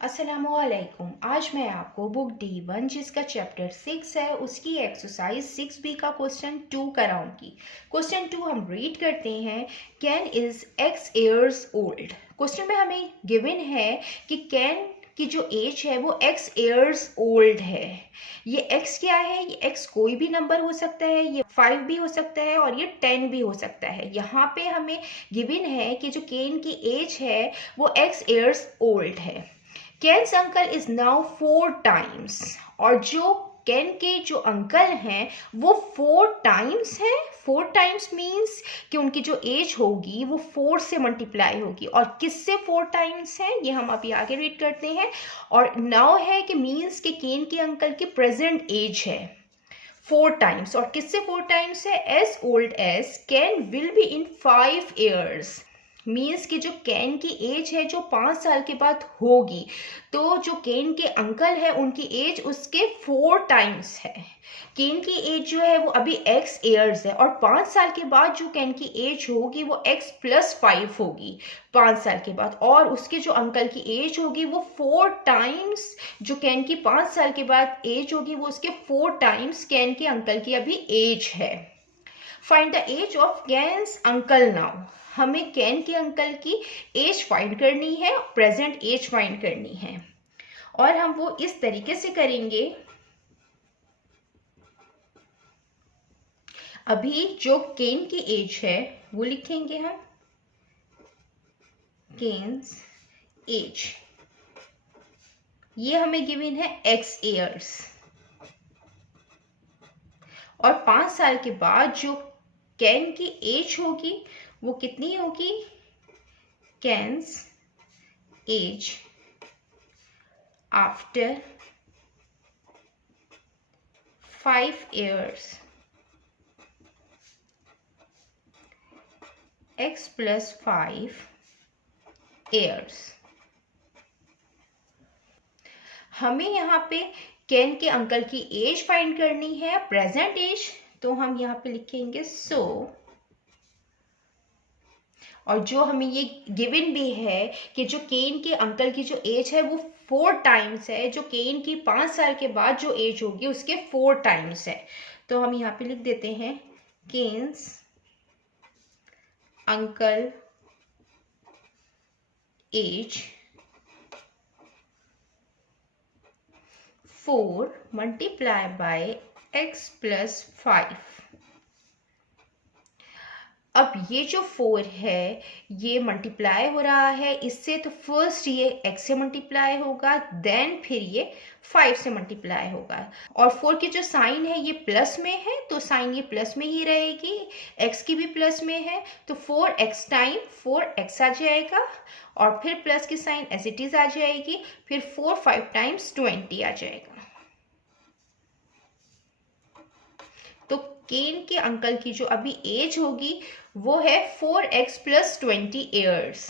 अस्सलामुअलैकुम। आज मैं आपको बुक D1 जिसका चैप्टर 6 है उसकी एक्सरसाइज 6B का क्वेश्चन 2 कराऊंगी। क्वेश्चन 2 हम रीड करते हैं। Can is X years old. Question में हमें गिवन है कि कैन की जो एज है वो X ईयर्स ओल्ड है। ये X क्या है? ये X कोई भी नंबर हो सकता है, ये 5 भी हो सकता है और ये 10 भी हो सकता है। यहाँ पे हमें गिवन है कि जो केन की एज है वो X ईयर्स ओल्ड है। Ken's uncle is now 4 times, और जो केन के जो अंकल हैं वो 4 टाइम्स हैं। 4 टाइम्स मीन्स कि उनकी जो एज होगी वो 4 से मल्टीप्लाई होगी। और किससे 4 टाइम्स है ये हम अभी आगे रीड करते हैं। और नाउ है कि मीन्स कि केन के अंकल की प्रेजेंट एज है 4 टाइम्स। और किससे 4 टाइम्स है? Age old age Ken will be in 5 years. Means कि जो कैन की एज है जो 5 साल के बाद होगी, तो जो केन के अंकल है उनकी एज उसके 4 टाइम्स है। केन की एज जो है वो अभी X ईयर्स है, और 5 साल के बाद जो केन की एज होगी वो X + 5 होगी 5 साल के बाद। और उसके जो अंकल की एज होगी वो 4 टाइम्स, जो केन की 5 साल के बाद एज होगी वो उसके 4 टाइम्स केन के अंकल की अभी एज है। Find the age of Ken's uncle now. हमें कैन के अंकल की एज फाइंड करनी है, प्रेजेंट एज फाइंड करनी है। और हम वो इस तरीके से करेंगे। अभी जो केन की एज है वो लिखेंगे हम केन्स एज। ये हमें गिवन है X ईयर्स। और 5 साल के बाद जो कैन की एज होगी वो कितनी होगी? Ken's age after 5 years, X + 5 years। हमें यहाँ पे कैन के अंकल की एज फाइंड करनी है, प्रेजेंट एज, तो हम यहाँ पे लिखेंगे सो। और जो हमें ये गिवन भी है कि जो केन के अंकल की जो एज है वो 4 टाइम्स है, जो केन की 5 साल के बाद जो एज होगी उसके 4 टाइम्स है। तो हम यहाँ पे लिख देते हैं Ken's uncle age 4 multiply by X + 5। अब ये जो 4 है ये मल्टीप्लाई हो रहा है इससे, तो फर्स्ट ये X से मल्टीप्लाई होगा, देन फिर ये 5 से मल्टीप्लाई होगा। और 4 की जो साइन है ये प्लस में है तो साइन ये प्लस में ही रहेगी। X की भी प्लस में है तो 4x टाइम 4x आ जाएगा, और फिर प्लस की साइन एज इट इज आ जाएगी, फिर 4 5 टाइम्स 20 आ जाएगा। तो केन के अंकल की जो अभी एज होगी वो है 4x + 20 ईयर्स।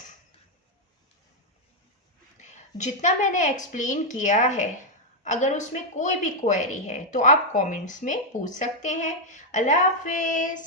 जितना मैंने एक्सप्लेन किया है, अगर उसमें कोई भी क्वेरी है तो आप कमेंट्स में पूछ सकते हैं। अल्लाह हाफिज।